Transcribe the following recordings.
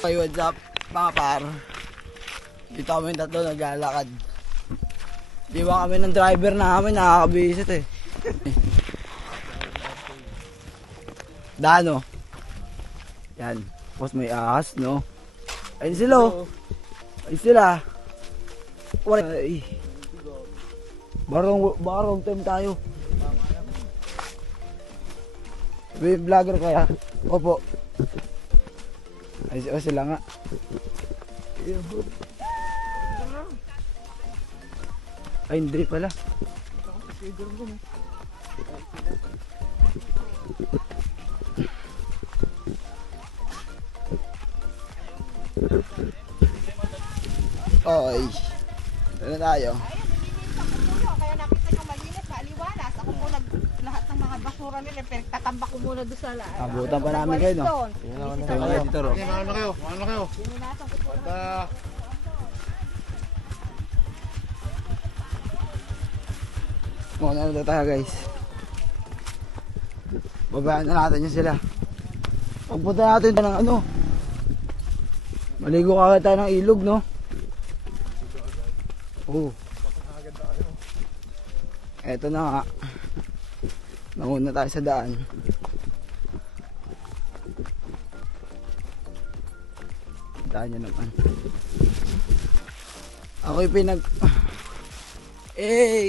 Okay, what's up mga par? Dito kami tatlo naglalakad. Di ba kami ng driver namin nakakabisit eh. Dano. Yan. Tapos may ahas no. Ayun sila oh. Ayun sila. Ay. Barong time tayo. May vlogger kaya? Opo. Ay sila nga. Ay hindi pala. Oy. Ano tayo? Kaya nakita nyo malinis, maliwalas. Ako po lahat ng mga basura nila, pero tatambak ko muna doon sa lahat. Abutan pa namin kayo, no? Tayo kayo dito, Ro. Ano kayo? Pinunasan ko po. Muna na tayo, guys. Babayaan na natin yun sila. Pagpunta natin ng ano. Maligo kagad tayo ng ilog, no? Oo. Eto na nga. Nauna tayo sa daan. Daan nyo naman. Ako'y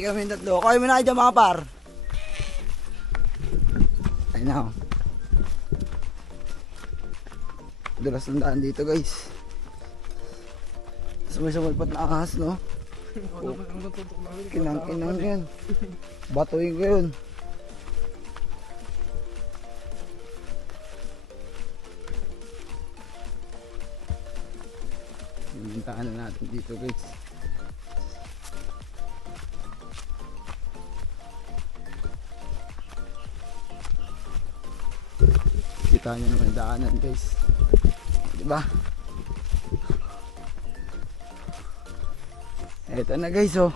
kami tatlo. Kayo muna kayo dyan mga par. Ayun na ako. Dulas ng daan dito guys. Tapos may sumalpat na ahas no. Kinang yan. Batuin ko yun. Imintahan na natin dito guys. Kita nyo naman daanan guys. Diba? Eto na guys oh.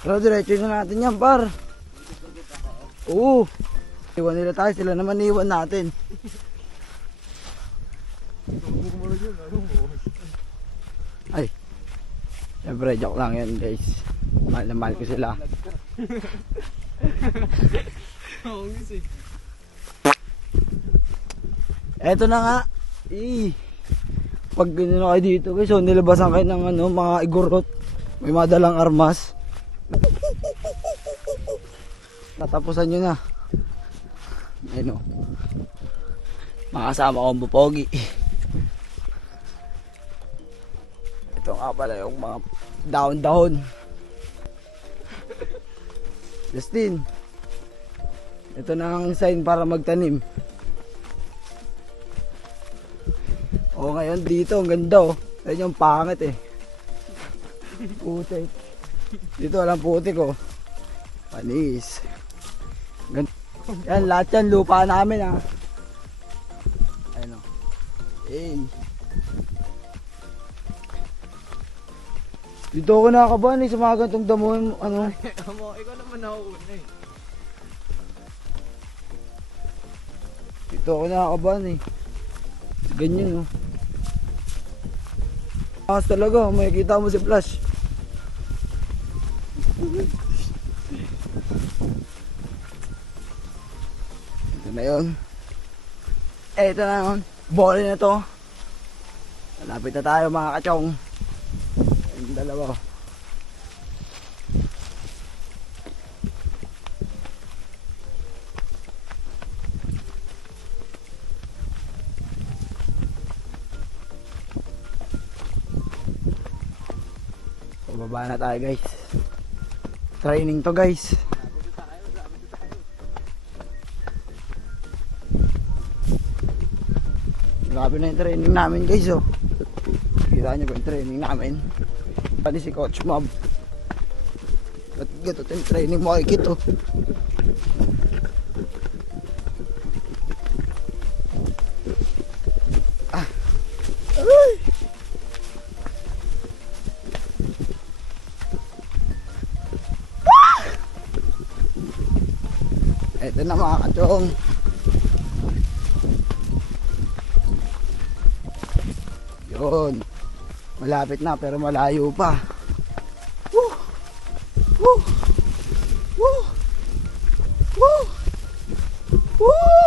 Pero diretso na natin yan par. Oo. Iwan nila tayo, sila naman iwan natin. Ay. Siyempre joke lang yan guys. Mahal na mahal ko sila. Eto na nga. Pag ganyan kayo dito guys, so nilabasan kayo ng ano, mga igorot. May mga dalang armas. Tatapusan nyo na. Ayun o. Makasama kong bupogi. Ito nga pala yung mga dahon-dahon. Justin, ito na ang sign para magtanim. O ngayon dito, ang ganda oh. Ayun yung pangit eh. Putik. Dito walang putik oh. Panis. Ganda. Yan, lahat yan lupa namin ah. Ayun oh. Dito ako nakakabahan eh, sa mga gantong damo ano. Ikaw naman nauuna eh. Dito ako nakakabahan eh. Ganyan oh. Makas talaga, makikita mo si Flash. Ito na yun. Ito na yun. Bole na to. Malapit na tayo mga kachong. Yung dalawa. Pababa na tayo guys. Training to guys. Grabe na yung training namin guys oh. Kita nyo ba yung training namin? Pati si Coach Mob. Ba't gato yung training mo kay Kito? Eto na mga kachong. Yun. Malapit na pero malayo pa. Woo! Woo! Woo! Woo! Woo!